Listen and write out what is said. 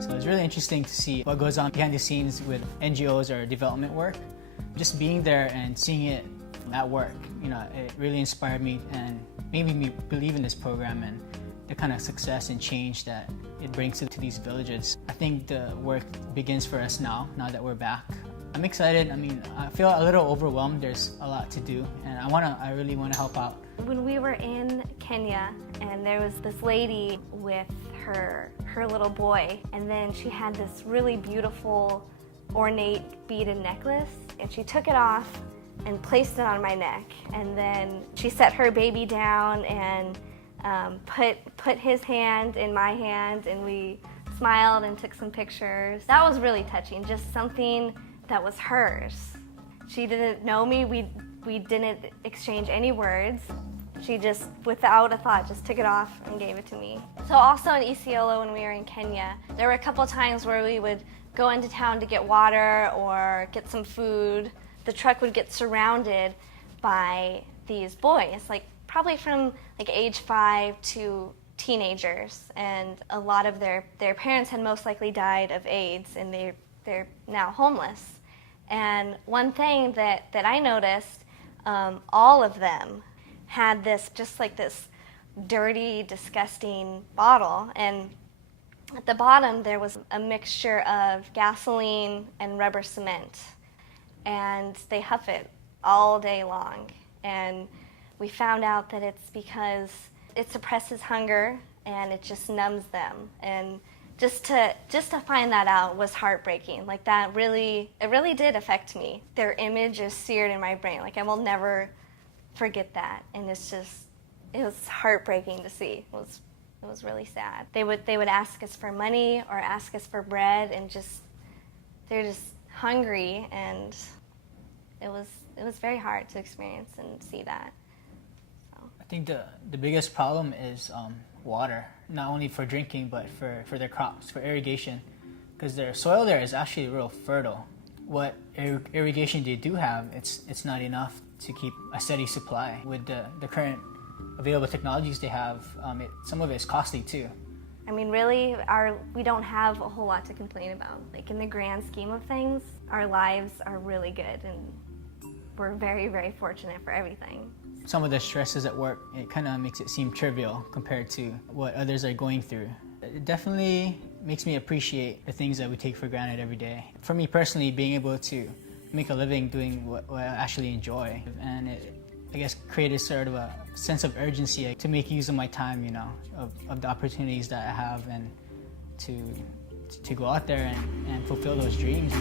So it's really interesting to see what goes on behind the scenes with NGOs or development work. Just being there and seeing it at work, it really inspired me and made me believe in this program and the kind of success and change that it brings to these villages. I think the work begins for us now that we're back. I'm excited. I feel a little overwhelmed. There's a lot to do, and I really want to help out. When we were in Kenya, and there was this lady with her little boy, and then she had this really beautiful, ornate beaded necklace, and she took it off and placed it on my neck, and then she set her baby down and put his hand in my hand, and we smiled and took some pictures. That was really touching, just something that was hers. She didn't know me, we didn't exchange any words. She just, without a thought, just took it off and gave it to me. So also in Isiolo, when we were in Kenya, there were a couple times where we would go into town to get water or get some food. The truck would get surrounded by these boys, probably from age 5 to teenagers, and a lot of their parents had most likely died of AIDS, and they're now homeless. And one thing that I noticed, all of them had this dirty, disgusting bottle, and at the bottom there was a mixture of gasoline and rubber cement, and they huff it all day long. And we found out that it's because it suppresses hunger and it just numbs them. And just to find that out was heartbreaking. It really did affect me. Their image is seared in my brain. I will never forget that. And it was heartbreaking to see. It was really sad. They would ask us for money or ask us for bread, and they're just hungry, and it was very hard to experience and see that. I think the biggest problem is water, not only for drinking but for their crops, for irrigation, because their soil there is actually real fertile. What irrigation they do have, it's not enough to keep a steady supply. With the current available technologies they have, some of it is costly too. Really, we don't have a whole lot to complain about. In the grand scheme of things, our lives are really good, and we're very, very fortunate for everything. Some of the stresses at work, it kind of makes it seem trivial compared to what others are going through. It definitely makes me appreciate the things that we take for granted every day. For me personally, being able to make a living doing what I actually enjoy, and it, I guess, created sort of a sense of urgency to make use of my time, of the opportunities that I have, and to go out there and fulfill those dreams.